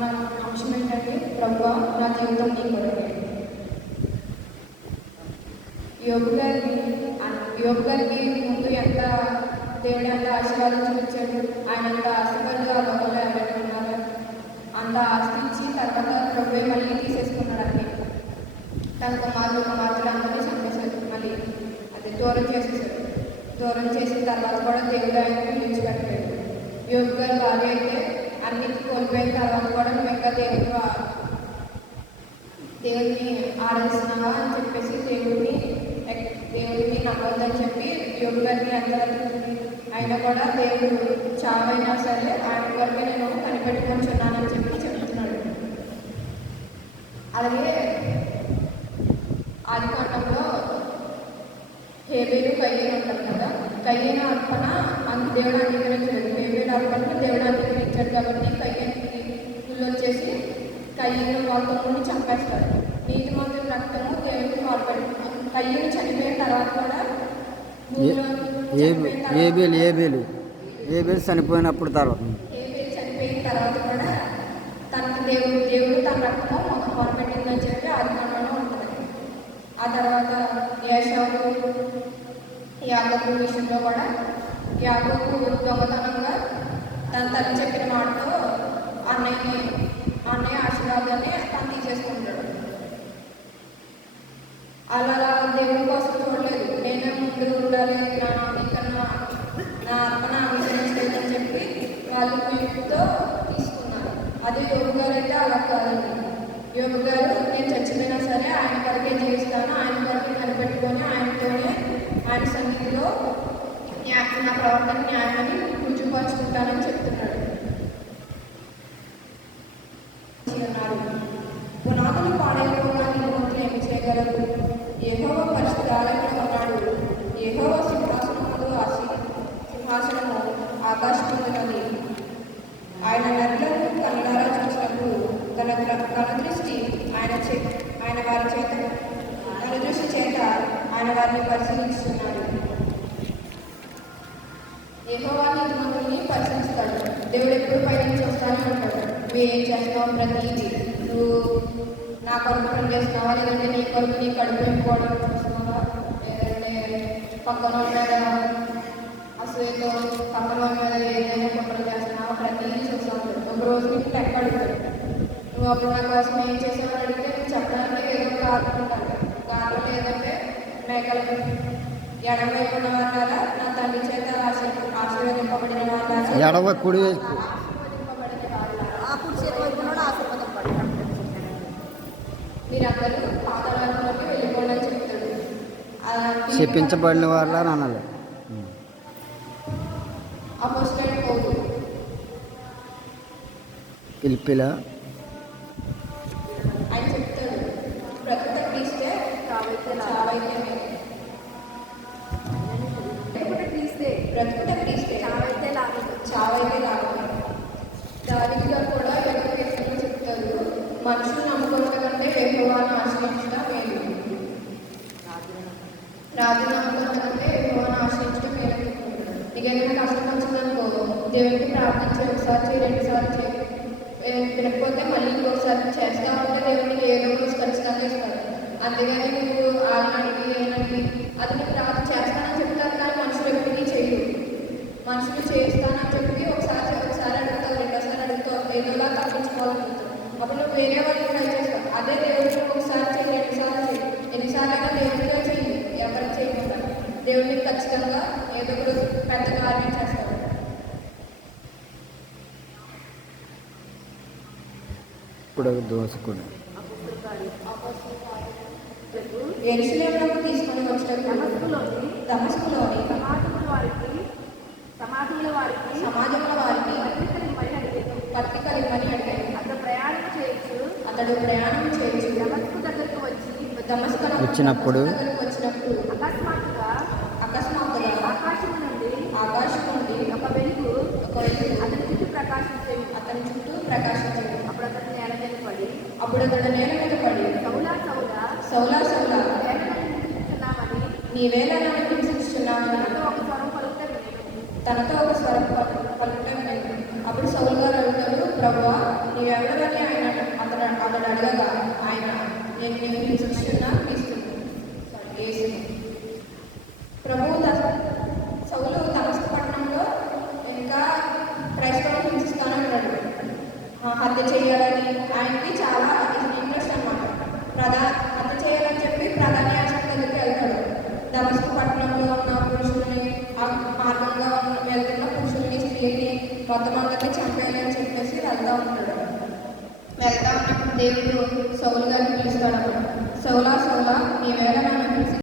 మన అంశం ఏంటంటే ప్రభువా నా జీవితం నీ కొరకే. యోబు గారికి ముందు ఎంత దేవుడు ఎంత ఆశీర్వాదం చూపించాడు. ఆయన ఎంత ఆశీర్వాదాలు ఆ లోకంలో ఎవరైనా ఉన్నారు. అంత ఆస్తి ఇచ్చి తర్వాత ప్రభువే మళ్ళీ తీసేసుకున్నాడు. అన్ని తన కుమార్తెలు అందరినీ చంపేశాడు. మళ్ళీ అది దూరం చేసేసాడు. దూరం చేసిన తర్వాత కూడా దేవుడు ఆయనకి విడిచిపెట్టాడు. యోబు గారు భార్య అయితే అన్నిటి కోల్పోయిన తర్వాత కూడా నువ్వు ఇంకా దేవుడిని ఆరాధిస్తున్నావా అని చెప్పేసి దేవుడిని నమ్మొద్దని చెప్పి యోబు గారిని ఎంత అయినా కూడా దేవుడు చావైనా సరే ఆయన కొరకే నేను కనిపెట్టుకొనిచున్నానని చెప్పి చెప్తున్నాడు. అలాగే ఆది కాండంలో హేబేలు కయ్యేను ఉంటారు కదా. కయ్యేను అర్పణ దేవుడు అంగీకరించలేదు. హేబేలు అర్పణకు దేవుడు అంగీకరించాడు కాబట్టి కయ్యేనుకి పుల్లు వచ్చేసి కయ్యేను వాళ్ళని చంపేస్తారు. నీతి మంత్రుల రక్తము దేవుడికి పాల్పడి కయ్యేను చనిపోయిన తర్వాత కూడా ఏబేలు చనిపోయినప్పుడు తర్వాత చనిపోయిన తర్వాత కూడా తనకు దేవుడు తన రక్తము మొదలుపెట్టిందని చెప్పి ఆదికాండంలో ఉంటుంది. ఆ తర్వాత యాకోబు విషయంలో కూడా యాకోబు దొంగతనంగా తన తల్లి చెప్పిన మాటతో అన్నయ్య ఆశీర్వాదాన్ని తను తీసేసుకుంటాడు. అలా దేవుడి కోసం చూడలేదు. నేనే ముందు ఉండాలి, నా అర్పణ అంగీకరించలేదని చెప్పి వాళ్ళు కుయుక్తితో తీసుకున్నారు. అదే యోబు గారు అయితే అలా కాదండి. యోబు గారు నేను చచ్చిపోయినా సరే ఆయన కొరకే జీవిస్తాను, ఆయన కొరకే కనిపెట్టుకొని ఆయనతోనే ఆయన సన్నిధిలో నా ప్రవర్తన న్యాయాన్ని రుజుపరుచుకుంటానని చెప్తున్నాడు. పునాదులు పాడైపోయిన నీకు ఏమి చేయగలరు? యెహోవా పరిశుద్ధ ఆలయంలో ఉన్నాడు. యెహోవా సింహాసనము ఆకాశమున్నది. ఆయన నరులను కళ్ళారా చూసినప్పుడు తన దృష్టి చేత ఆయన వారిని పరిశీలిస్తున్నాడు. యెహోవా నీతిమంతుల్ని పరిశీలిస్తాడు. దేవుడు ఎప్పుడు పైన చూస్తానే ఉంటాడు. నువ్వు ఏం చేస్తావు? ప్రతిదీ నువ్వు నా కొరకు పని చేస్తున్నావా, లేదంటే నీ కొరకు నీ కడుపు నింపుకోవడం చూస్తున్నావా, లేదంటే పక్కన మీద అసూయతో పక్కన మీద ఏదైనా కుట్రలు చేస్తున్నావా, ప్రతిదీ చూస్తూ ఉంటాడు. ఒక రోజు నీకు లెక్క అడుగుతాడు. నువ్వు అప్పుడు నా కోసం ఏం చేసావని అడిగితే నువ్వు చెప్పడానికి ఏదో కారణం ఉంటాను. కారణం లేదంటే మేకలకు ఎడమవైపు ఉన్న వాళ్ళ నా తండ్రి చేత ఆశీర్వదింపబడిన వాళ్ళ ఎడవకుడి మీరందరూ పాతాళంలోకి వెళ్ళిపోండి అని చెప్తాడు. చెప్పించబడిన వాళ్ళ అనాలి. అపోస్తలుడైన పౌలు పిలిపిల ఆయన చెప్తాడు, బ్రతుకు క్రీస్తే చావైతే బ్రతుకుట క్రీస్తే చావైతే లాభం. దావీదు గారు కూడా చెప్తారు, మనుషులు నమ్ముకోవడం కంటే యెహోవాను ఆశ్రయించడం మేలు. రాజు నమ్ముకోవడం కంటే యెహోవాను ఆశ్రయించడం మేలు. నీకు ఏదైనా కష్టం వచ్చిందనుకో, దేవుడికి ప్రార్థించి ఒకసారి చేయి, 2 సార్లు చేయి. వినకపోతే మళ్ళీ ఇంకొకసారి చేస్తా ఉంటే దేవుడికి ఏదో రోజు ఖచ్చితంగా ఇస్తాడు. అంతేగాని నువ్వు అడిగి ఏనండి అది నీకు ప్రార్థన చేస్తానని చెప్తాను, కానీ మనుషులు ఎప్పటికీ చేయరు. మనుషులు చేస్తానని చెప్పి ఒకసారి అడుగుతావు, 2సారి అడుగుతావు, ఏదోలా తప్పించుకోవాలనుకుంటావు. అప్పుడు నువ్వు వేరే వాళ్ళకి ట్రై చేస్తావు. అదే దేవుడికి ఒకసారి చేయి, 2 సార్లు చేయి, ఎన్నిసార్లైనా దేవుడిగా చేయి, ఎవరికి చేయకుండా దేవుడికి ఖచ్చితంగా ఏదో ఒక రోజు పెద్ద కార్యం చేస్తాడు. ఇప్పుడు దోసుకుడు యెరూషలేమునకు తీసుకొని వచ్చాడు. దమస్కులోని సమాజంలో వారికి పత్రికలు ఇవ్వని అడిగాడు. అతడు ప్రయాణం చేయొచ్చు. దమస్కు వచ్చినప్పుడు అకస్మాత్తుగా ఆకాశం నుండి ఒక వెలుగు అతని చుట్టూ ప్రకాశించేది. అప్పుడు అతడు నేల మీద పడి సౌలా నీవేళ నన్ను హింసిస్తున్నామని తనతో ఒక స్వరం పలుకుట వినండి. అప్పుడు సౌలు గారు అడుగుతాడు, ప్రభువా నీవెవడవని అతడు అడగగా ఆయన నేను నీకు శిక్షణ ఇస్తున్నాను. ప్రభువు సౌలు దమస్కు పట్టణంలో ఇంకా క్రైస్తవులు హింసిస్తూనే ఉన్నాడు. హత్య చేయాలని ఆయనకి చాలా ఇంట్రెస్ట్ అనమాట. హత్య చేయాలని చెప్పి ప్రధాన యాజకుడి దగ్గరికి వెళ్తాడు. దమస్కు పట్టణంలో ఉన్న పురుషుల్ని, ఆ మార్గంగా వెళ్తున్న పురుషుల్ని, స్త్రీని మొత్తం అందరినీ చంపేయాలని చెప్పేసి వెళ్తూ ఉంటాడు. వెళ్తా ఉన్నప్పుడు దేవుడు సౌలు గారిని పిలుస్తాడు. సౌలా సౌలా నీవేళ నన్ను